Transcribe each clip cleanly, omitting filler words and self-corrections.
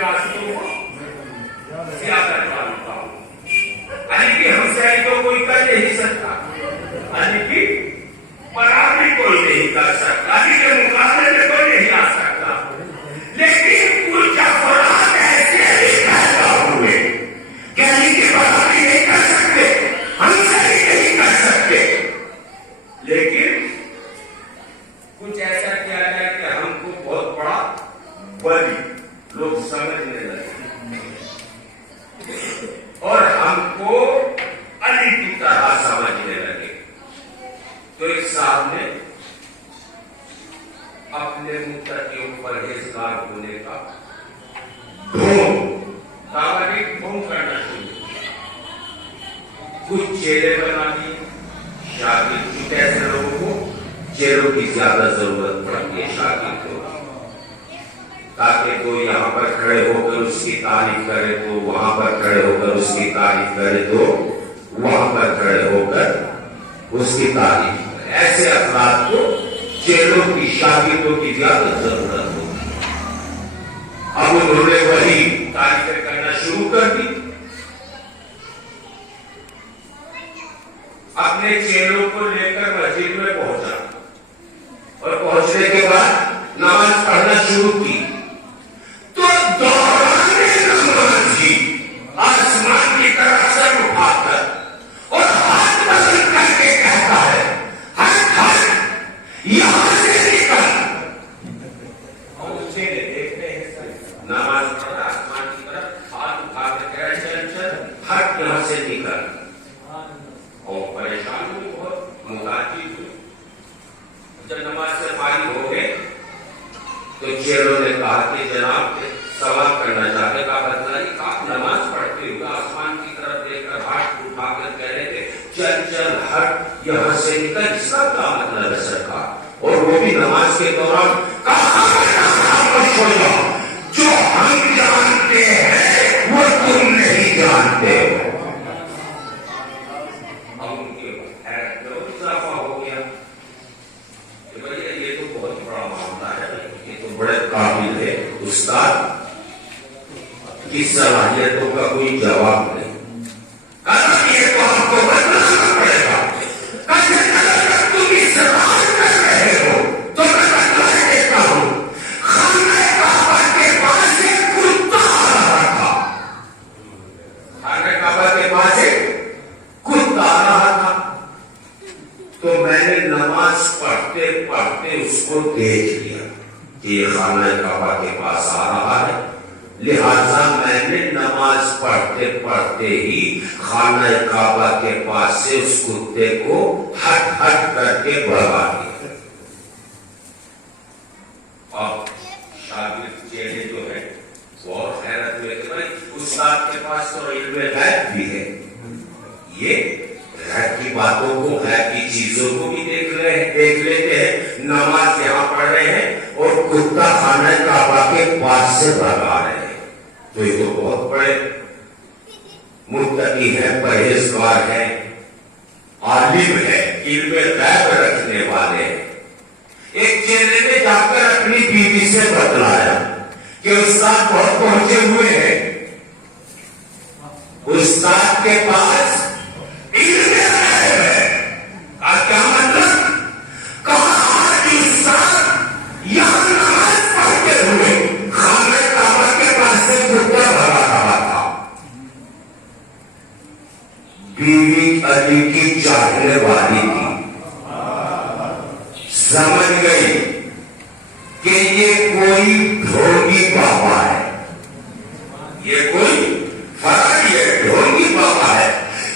راستوں کو زیادہ جانتا ہوں. علی کی ہمسائے تو کوئی کر نہیں سکتا, علی کی برابری کوئی نہیں کر سکتا, علی کے مقابلے میں کوئی نہیں آ سکتا, لیکن کچھ افراد ایسے ہی پیدا ہوئے کہ علی کی برابری نہیں کر سکتے, ہمسائے نہیں کر سکتے, لیکن کچھ ایسا کیا جائے کہ ہم کو بہت بڑا ولی لوگ سمجھنے لگے اور ہم کو علی کی طرح سمجھنے لگے. تو ایک صاحب نے اپنے متقیوں پرہیزگار ہونے کا ڈھونگ کرنا شروع کیا. کچھ چہرے بنا دیے, شاگرد کچھ ایسے لوگوں کو چہروں کی زیادہ ضرورت پڑتی ہے شاگرد کو, تاکہ کوئی یہاں پر کھڑے ہو کر اس کی تعریف کرے تو وہاں پر کھڑے ہو کر اس کی تعریف کرے تو وہاں پر کھڑے ہو کر اس کی تعریف کرے. ایسے افراد کو چہروں کی شاگردوں کی زیادہ ضرورت ہوتی ہے. اب انہوں نے وہی تعریفیں کرنا شروع کر دی. اپنے چہروں کو لے کر مسجد میں پہنچا اور پہنچنے کے بعد نماز پڑھنا شروع کی. تو دوران نماز ہی آسمان کی طرف سر اٹھا کر اور ہاتھ بلند کر کے کہتا ہے, یہاں سے نکل. اور اسے دیکھتے ہیں نماز پڑھا آسمان کی طرف ہاتھ اٹھا کر کہہ رہے چل چل ہٹ یہاں سے نکل. اور پریشان ہوئی, بہت متاثر ہوئی. جب نماز سے فارغ ہو گئے تو چہروں نے کہا کہ جناب سوال کرنا چاہتے, کہا بتائیے آپ نماز پڑھتے ہوئے آسمان کی طرف دیکھ کر ہاتھ اٹھا کر کہہ رہے تھے چل چل ہٹ یہاں سے نکل, اس کا کیا مطلب ہے سرکار؟ اور وہ بھی نماز کے دوران جو ہم جانتے ہیں وہ تم نہیں جانتے. اب ان کے اضافہ ہو گیا کہ بھائی یہ تو بہت بڑا معاملہ ہے, یہ تو بڑے قابل ہے, استاد کی صلاحیتوں کا کوئی جواب نہیں. یہ تو آپ کو بتانا پڑے گا. تم اس سوال کر رہے ہو تو میں بتا دیتا ہوں, خانہ کعبہ کے پاس ایک کتا آ رہا تھا. خانہ کعبہ کے پاس ایک کتا آ رہا تھا تو میں نے نماز پڑھتے پڑھتے اس کو دیکھ لیا کہ یہ خانہ کعبہ کے پاس آ رہا ہے, لہذا میں نے نماز پڑھتے پڑھتے ہی خانہ کعبہ کے پاس سے اس کتے کو ہٹ ہٹ کر کے بھگا دیا. اب شاگرد چہرے جو ہے وہ حیرت میں کہ بھائی استاد کے پاس تو علم غیب بھی ہے, یہ غیب کی باتوں کو غیب کی چیزوں کو بھی دیکھ لیتے ہیں. نماز یہاں پڑھ رہے ہیں اور کتا خانہ کعبہ کے پاس سے بھگا رہے ہیں. تو یہ تو بہت بڑے متقی ہے, پرہیزگار ہے, عالم ہے, علم غیب رکھنے والے ہیں. ایک چہرے نے جا کر اپنی بیوی سے بتلایا کہ استاد بہت پہنچے ہوئے ہیں, استاد کے پاس علم غیب ہے. کیا مطلب؟ کہا آج استاد یہاں نماز پڑھتے ہوئے خانہ کعبہ کے پاس سے کتا بھگا رہا تھا. بیوی علی کی چاہنے والی تھی, سمجھ گئی کہ یہ کوئی ڈھونگی بابا ہے, یہ کوئی فرق, یہ ڈھونگی بابا ہے,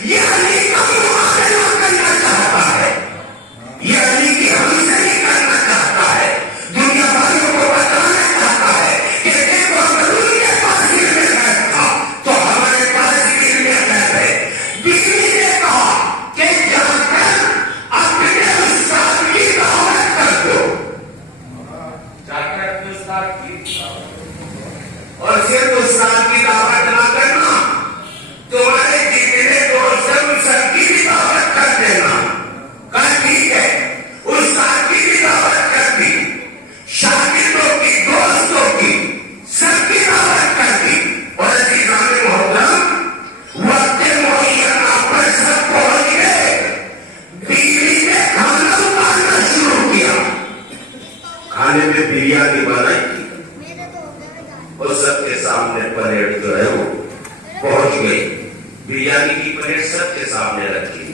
یہ علی کا معاملہ کرنا چاہتا ہے, یہ علی کی ہمسری کرنا چاہتا ہے, دنیا والوں کو بتانا چاہتا ہے کہ دیکھو رسول کے پاس علم غیب تھا تو ہمارے پاس علم غیب ہے. بیوی نے کہا کہ جا کر اپنے استاد کی دعوت کر دو, جا کر اپنے استاد کی, اور صرف استاد کی دعوت نہ کرنا, تمہارے جتنے دوست ہیں ان سب کی بھی دعوت کر دینا. کہا ٹھیک ہے, استاد کی بھی دعوت کر دی, شاگردوں کی, دوستوں کی, سب کی دعوت کر دی. اور سب کے سامنے پلیٹ جو ہے وہ پہنچ گئی. بریانی کی پلیٹ سب کے سامنے رکھی.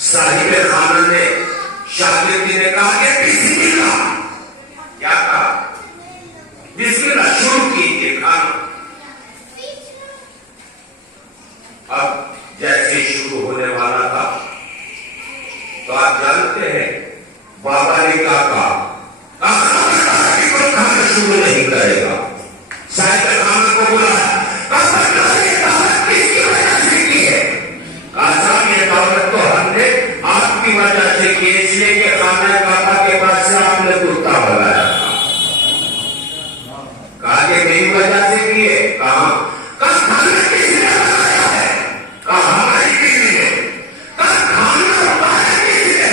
صاحب خانہ نے شاگرد نے کہا کہ بسم اللہ. کیا کہا؟ بسم اللہ. شروع کیجیے کھانا. اب جیسے شروع ہونے والا تھا تو آپ جانتے ہیں بابا نے کیا کہا؟ کوئی کھانا شروع نہیں کرے گا. صاحب خانہ کو بلایا. آپ کی وجہ سے کی اس لیے کہ خانہ کعبہ کے پاس سے آپ نے کتا بلایا تھا. کہا کہ میری وجہ سے کیے. کہاں؟ کھانا کس نے بنایا ہے؟ کہا ہماری بیوی نے. کھانا پکایا کس نے؟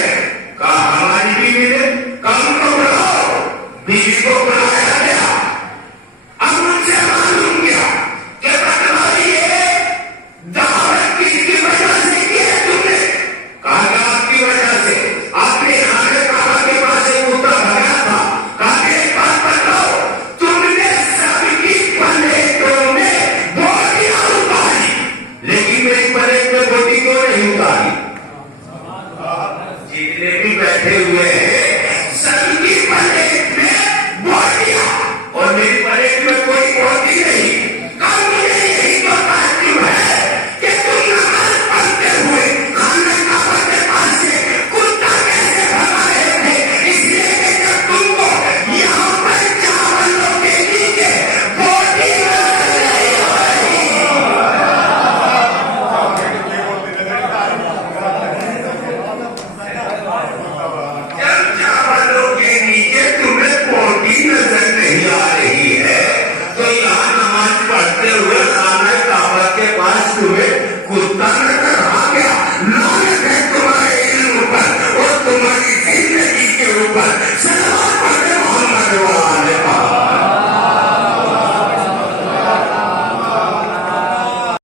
کہا ہماری بیوی نے. کام کو بڑھاؤ. بیوی کو